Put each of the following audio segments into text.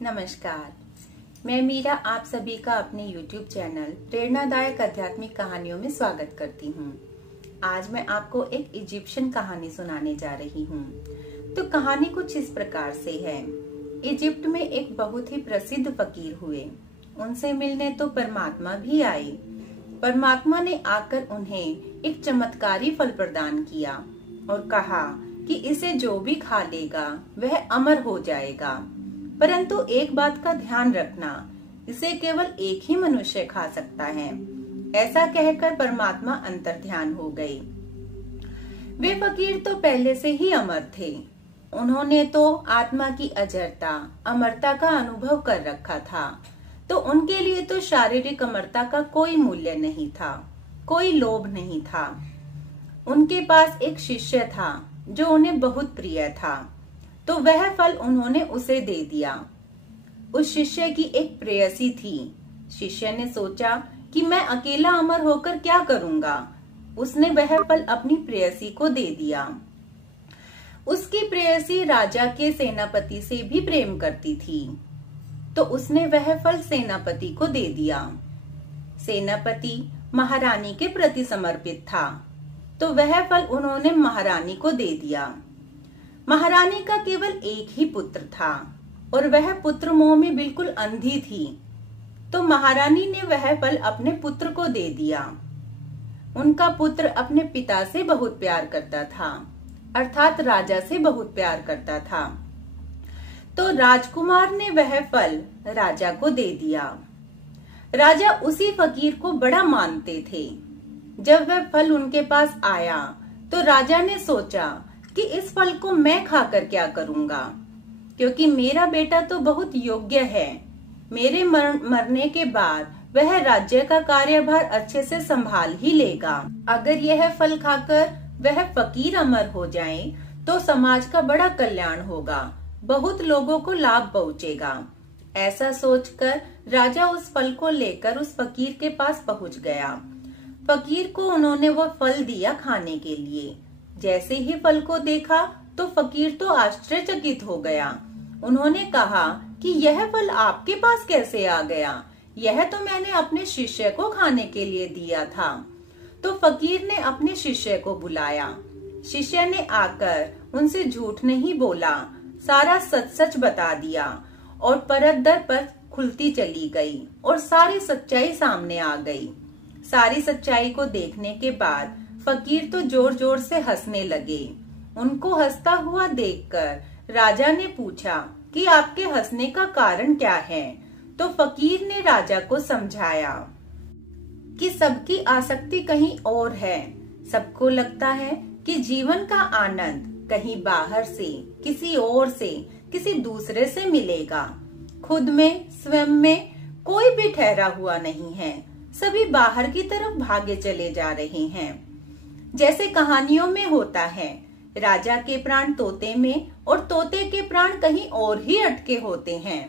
नमस्कार, मैं मीरा आप सभी का अपने YouTube चैनल प्रेरणादायक आध्यात्मिक कहानियों में स्वागत करती हूँ। आज मैं आपको एक इजिप्शियन कहानी सुनाने जा रही हूँ। तो कहानी कुछ इस प्रकार से है। इजिप्ट में एक बहुत ही प्रसिद्ध फकीर हुए। उनसे मिलने तो परमात्मा भी आए। परमात्मा ने आकर उन्हें एक चमत्कारी फल प्रदान किया और कहा कि इसे जो भी खा लेगा वह अमर हो जाएगा, परंतु एक बात का ध्यान रखना, इसे केवल एक ही मनुष्य खा सकता है। ऐसा कहकर परमात्मा अंतर्ध्यान हो गए। वे फकीर तो पहले से ही अमर थे। उन्होंने तो आत्मा की अजरता, अमरता का अनुभव कर रखा था, तो उनके लिए तो शारीरिक अमरता का कोई मूल्य नहीं था, कोई लोभ नहीं था। उनके पास एक शिष्य था जो उन्हें बहुत प्रिय था, तो वह फल उन्होंने उसे दे दिया। उस शिष्य की एक प्रेयसी थी। शिष्य ने सोचा कि मैं अकेला अमर होकर क्या करूंगा। उसने वह फल अपनी प्रेयसी को दे दिया। उसकी प्रेयसी राजा के सेनापति से भी प्रेम करती थी, तो उसने वह फल सेनापति को दे दिया। सेनापति महारानी के प्रति समर्पित था, तो वह फल उन्होंने महारानी को दे दिया। महारानी का केवल एक ही पुत्र था और वह पुत्र मोह में बिल्कुल अंधी थी, तो महारानी ने वह फल अपने पुत्र को दे दिया। उनका पुत्र अपने पिता से बहुत प्यार करता था, अर्थात राजा से बहुत प्यार करता था, तो राजकुमार ने वह फल राजा को दे दिया। राजा उसी फकीर को बड़ा मानते थे। जब वह फल उनके पास आया तो राजा ने सोचा कि इस फल को मैं खाकर क्या करूंगा, क्योंकि मेरा बेटा तो बहुत योग्य है। मेरे मरने के बाद वह राज्य का कार्यभार अच्छे से संभाल ही लेगा। अगर यह फल खाकर वह फकीर अमर हो जाए तो समाज का बड़ा कल्याण होगा, बहुत लोगों को लाभ पहुंचेगा। ऐसा सोचकर राजा उस फल को लेकर उस फकीर के पास पहुंच गया। फकीर को उन्होंने वह फल दिया खाने के लिए। जैसे ही फल को देखा तो फकीर तो आश्चर्यचकित हो गया। उन्होंने कहा कि यह फल आपके पास कैसे आ गया? यह तो मैंने अपने शिष्य को खाने के लिए दिया था। तो फकीर ने अपने शिष्य को बुलाया। शिष्य ने आकर उनसे झूठ नहीं बोला, सारा सच सच बता दिया और परत दर परत खुलती चली गई और सारी सच्चाई सामने आ गई। सारी सच्चाई को देखने के बाद फकीर तो जोर जोर से हंसने लगे। उनको हंसता हुआ देखकर राजा ने पूछा कि आपके हंसने का कारण क्या है? तो फकीर ने राजा को समझाया कि सबकी आसक्ति कहीं और है। सबको लगता है कि जीवन का आनंद कहीं बाहर से, किसी और से, किसी दूसरे से मिलेगा। खुद में, स्वयं में कोई भी ठहरा हुआ नहीं है। सभी बाहर की तरफ भागे चले जा रहे हैं। जैसे कहानियों में होता है, राजा के प्राण तोते में और तोते के प्राण कहीं और ही अटके होते हैं।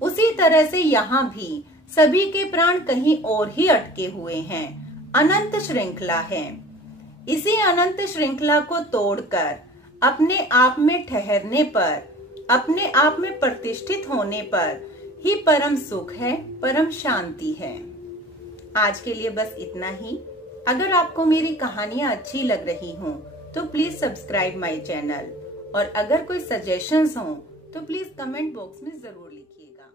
उसी तरह से यहाँ भी सभी के प्राण कहीं और ही अटके हुए हैं। अनंत श्रृंखला है। इसी अनंत श्रृंखला को तोड़कर अपने आप में ठहरने पर, अपने आप में प्रतिष्ठित होने पर ही परम सुख है, परम शांति है। आज के लिए बस इतना ही। अगर आपको मेरी कहानियां अच्छी लग रही हों तो प्लीज सब्सक्राइब माय चैनल, और अगर कोई सजेशंस हों तो प्लीज कमेंट बॉक्स में जरूर लिखिएगा।